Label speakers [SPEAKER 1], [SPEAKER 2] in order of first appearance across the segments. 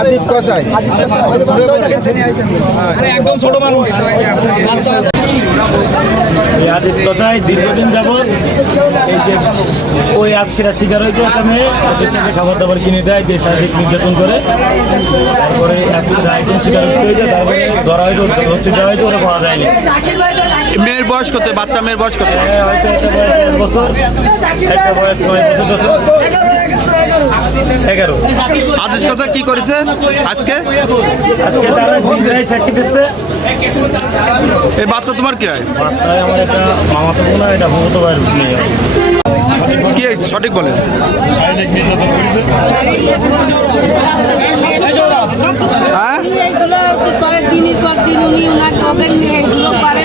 [SPEAKER 1] আজিত কষাই
[SPEAKER 2] এই আদিত কথায়? দীর্ঘদিন যাবৎ এই যে ওই আজকেরা শিকার হয়েছে একটা মেয়ে ওদের ছেলে খাবার দাবার কিনে দেয় যে শারীরিক নির্যাতন করে। তারপরে আজকের আইটেম শিকার হয়েছে তারপরে ধরা হয়েছে হচ্ছে দেওয়া হয়েছে ওরা পাওয়া যায়নি।
[SPEAKER 1] মেয়ের বয়স কত? বাচ্চা মেয়ের বয়স কত?
[SPEAKER 2] হ্যাঁ, হয়তো একটা বয়স বছর। একটা বয়স নয় বছর। এগারো।
[SPEAKER 1] আদেশ কথা কি করেছে আজকে?
[SPEAKER 2] আজকে তারা নিজেরাই সাক্ষী দিচ্ছে।
[SPEAKER 1] এই বাচ্চা তোমার কি হয়?
[SPEAKER 2] বাচ্চায় আমার একটা মামাতো বোন আর এটা ভূত ভাইয়ের মেয়ে।
[SPEAKER 1] কি হয়েছে? সঠিক বলেন। হ্যাঁ?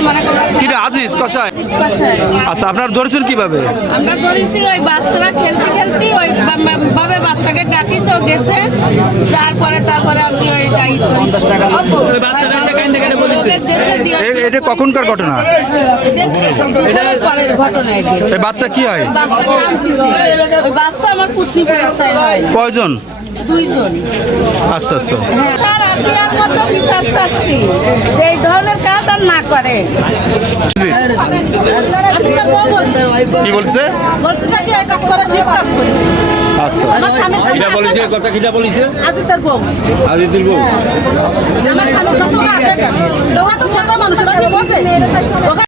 [SPEAKER 3] মানে
[SPEAKER 1] আজিজ
[SPEAKER 3] কষায়
[SPEAKER 1] আচ্ছা আপনার ধরেছেন কীভাবে?
[SPEAKER 3] আমরা ধরেছি ওই বাচ্চারা খেলতে খেলতে ওই গেছে তারপরে তারপরে আর কি ওই যাই
[SPEAKER 1] এটা কখনকার ঘটনা? বাচ্চা কি হয়?
[SPEAKER 3] বাচ্চা আমার
[SPEAKER 1] কয়জন?
[SPEAKER 3] দুইজন।
[SPEAKER 1] আচ্ছা আচ্ছা।
[SPEAKER 3] স্যার আসিয়ার মতো বিশ্বাস চাচ্ছি? যে এই ধরনের কাজ আর না করে।
[SPEAKER 1] কি বলছে?
[SPEAKER 3] বলতে থাকি কাজ করে ঠিক কাজ করি
[SPEAKER 1] আচ্ছা।
[SPEAKER 3] আমার স্বামী
[SPEAKER 4] কিটা বলিছে? কথা কিটা বলিছে?
[SPEAKER 3] আদিত্যের বউ।
[SPEAKER 4] আদিত্যের বউ?